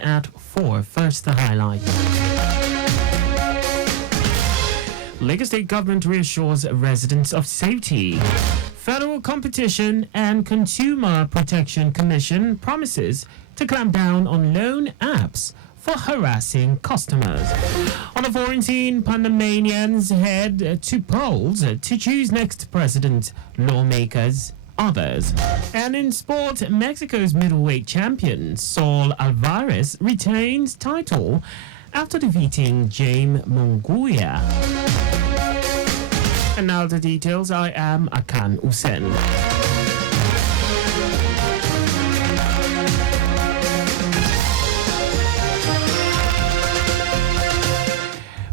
At 4, first the highlight. Lagos State government reassures residents of safety. Federal Competition and Consumer Protection Commission promises to clamp down on loan apps for harassing customers. On the foreign scene, Panamanians head to polls to choose next president, lawmakers, others. And in sport, Mexico's middleweight champion, Saul Alvarez, retains title after defeating Jaime Munguia. And now the details. I am Akan Usen.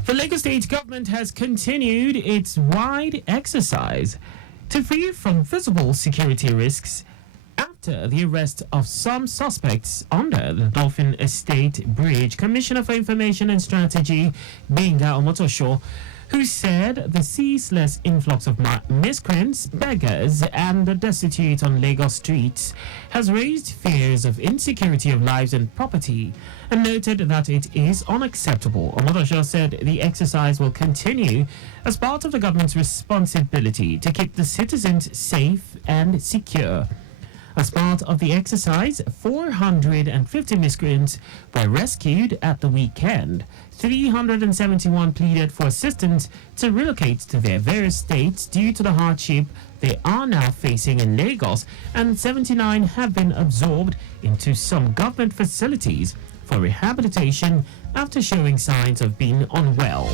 The Lagos State government has continued its wide exercise to free from visible security risks after the arrest of some suspects under the Dolphin Estate Bridge. Commissioner for Information and Strategy, Benga Omotosho, who said the ceaseless influx of miscreants, beggars, and the destitute on Lagos streets has raised fears of insecurity of lives and property, and noted that it is unacceptable. Omotosho said the exercise will continue as part of the government's responsibility to keep the citizens safe and secure. As part of the exercise, 450 miscreants were rescued at the weekend. 371 pleaded for assistance to relocate to their various states due to the hardship they are now facing in Lagos, and 79 have been absorbed into some government facilities for rehabilitation after showing signs of being unwell.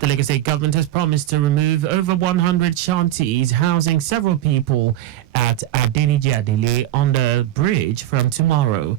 The Lagos State government has promised to remove over 100 shanties housing several people at Adeniji Adele on the bridge from tomorrow.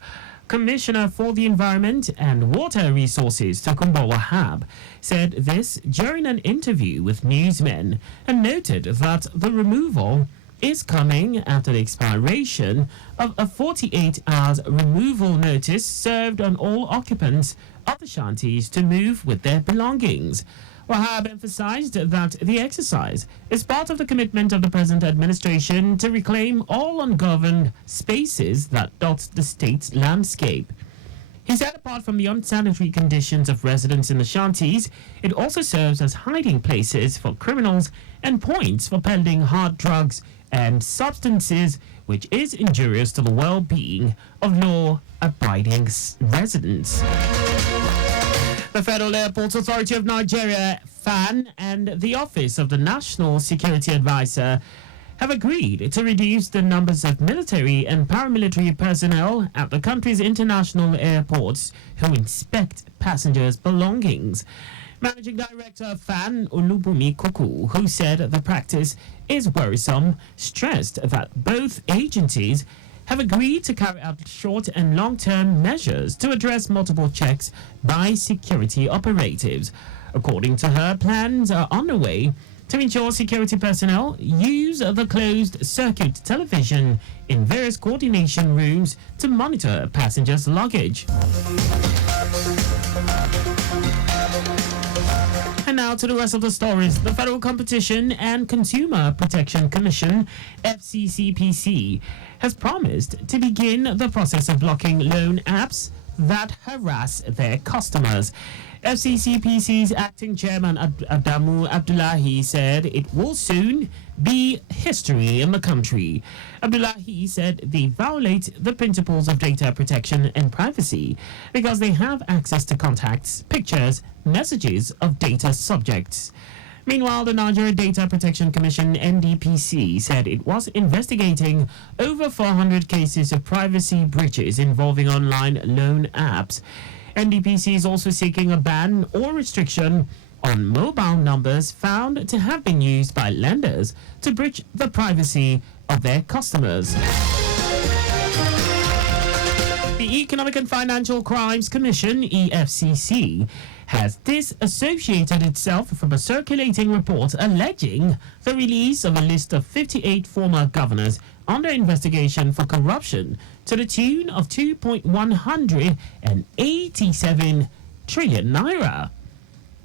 Commissioner for the Environment and Water Resources, Tokunbo Wahab, said this during an interview with newsmen and noted that the removal is coming after the expiration of a 48 hours removal notice served on all occupants of the shanties to move with their belongings. Wahab emphasized that the exercise is part of the commitment of the present administration to reclaim all ungoverned spaces that dot the state's landscape. He said apart from the unsanitary conditions of residents in the shanties, it also serves as hiding places for criminals and points for peddling hard drugs and substances, which is injurious to the well-being of law-abiding residents. The Federal Airports Authority of Nigeria, FAN, and the Office of the National Security Advisor have agreed to reduce the numbers of military and paramilitary personnel at the country's international airports who inspect passengers' belongings. Managing Director of FAN, Olubumi Koku, who said the practice is worrisome, stressed that both agencies have agreed to carry out short and long-term measures to address multiple checks by security operatives. According to her, plans are underway to ensure security personnel use the closed-circuit television in various coordination rooms to monitor passengers' luggage. And now to the rest of the stories. The Federal Competition and Consumer Protection Commission, FCCPC, has promised to begin the process of blocking loan apps that harass their customers. FCCPC's acting chairman Adamu Abdullahi said it will soon be history in the country. Abdullahi said they violate the principles of data protection and privacy because they have access to contacts, pictures, messages of data subjects. Meanwhile, the Nigeria Data Protection Commission, NDPC, said it was investigating over 400 cases of privacy breaches involving online loan apps. NDPC is also seeking a ban or restriction on mobile numbers found to have been used by lenders to breach the privacy of their customers. The Economic and Financial Crimes Commission, EFCC, has disassociated itself from a circulating report alleging the release of a list of 58 former governors under investigation for corruption to the tune of 2.187 trillion naira.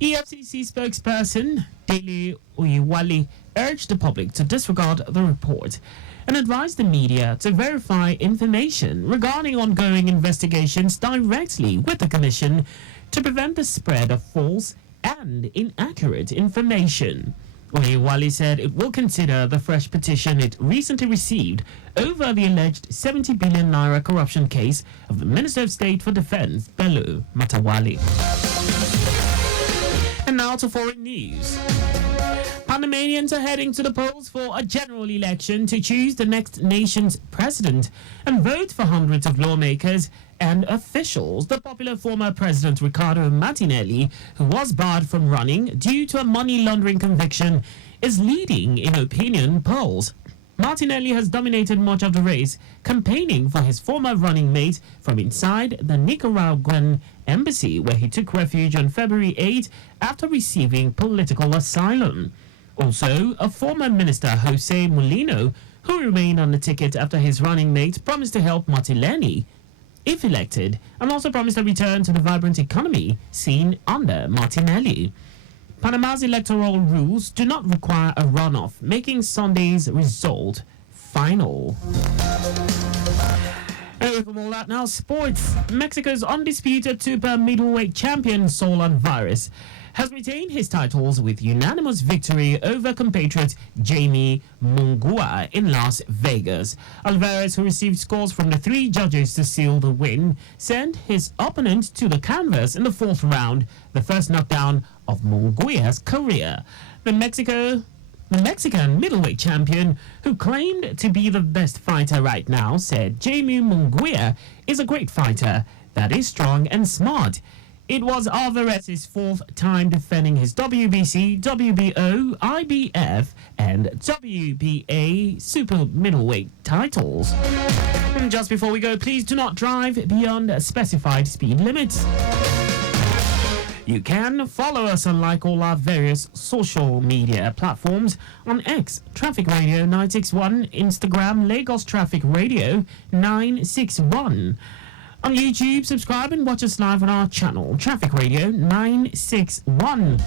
EFCC spokesperson Dele Oyewale urged the public to disregard the report. and advised the media to verify information regarding ongoing investigations directly with the Commission to prevent the spread of false and inaccurate information. Oyewale said it will consider the fresh petition it recently received over the alleged 70 billion naira corruption case of the Minister of State for Defense, Bello Matawale. And now to foreign news. Panamanians are heading to the polls for a general election to choose the next nation's president and vote for hundreds of lawmakers and officials. The popular former president Ricardo Martinelli, who was barred from running due to a money laundering conviction, is leading in opinion polls. Martinelli has dominated much of the race, campaigning for his former running mate from inside the Nicaraguan embassy, where he took refuge on February 8 after receiving political asylum. Also, a former minister, Jose Molino, who remained on the ticket after his running mate promised to help Martinelli if elected, and also promised a return to the vibrant economy seen under Martinelli. Panama's electoral rules do not require a runoff, making Sunday's result final. Anyway, from all that, now sports. Mexico's undisputed super middleweight champion Saul Alvarez has retained his titles with unanimous victory over compatriot Jamie Mungua in Las Vegas. Alvarez, who received scores from the three judges to seal the win, sent his opponent to the canvas in the fourth round, the first knockdown of Munguia's career. The Mexican middleweight champion, who claimed to be the best fighter right now, said Jamie Munguia is a great fighter that is strong and smart. It was Alvarez's fourth time defending his WBC, WBO, IBF, and WBA super middleweight titles. And just before we go, please do not drive beyond specified speed limits. You can follow us and like all our various social media platforms on X, Traffic Radio 961, Instagram, Lagos Traffic Radio 961. On YouTube, subscribe and watch us live on our channel, Traffic Radio 961.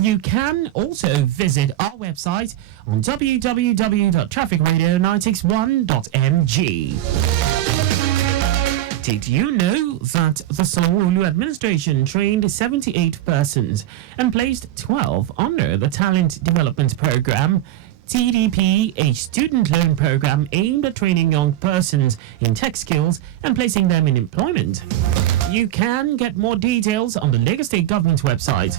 You can also visit our website on www.trafficradio961.mg. Did you know that the Sanwo-Olu administration trained 78 persons and placed 12 under the Talent Development Program, TDP, a student loan program aimed at training young persons in tech skills and placing them in employment? You can get more details on the Lagos State Government website.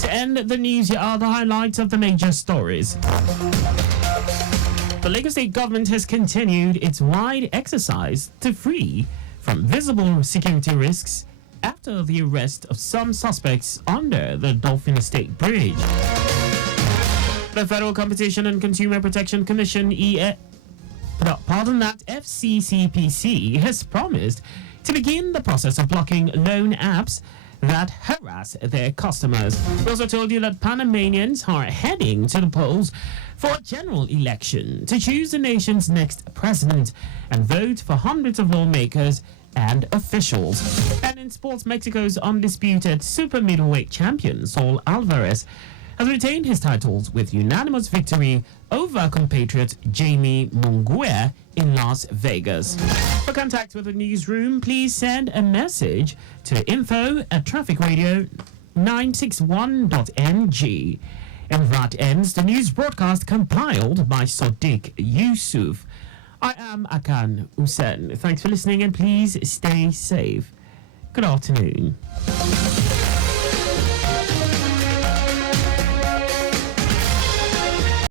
To end the news, here are the highlights of the major stories. The Lagos State Government has continued its wide exercise to free from visible security risks after the arrest of some suspects under the Dolphin Estate Bridge. The Federal Competition and Consumer Protection Commission, FCCPC, has promised to begin the process of blocking loan apps that harass their customers. We also told you that Panamanians are heading to the polls for a general election to choose the nation's next president and vote for hundreds of lawmakers and officials. And in sports, Mexico's undisputed super middleweight champion, Saul Alvarez, has retained his titles with unanimous victory over compatriot Jamie Munguia in Las Vegas. For contact with the newsroom, please send a message to info@trafficradio961.mg. And that ends the news broadcast compiled by Sadiq Yusuf. I am Akan Usen. Thanks for listening and please stay safe. Good afternoon.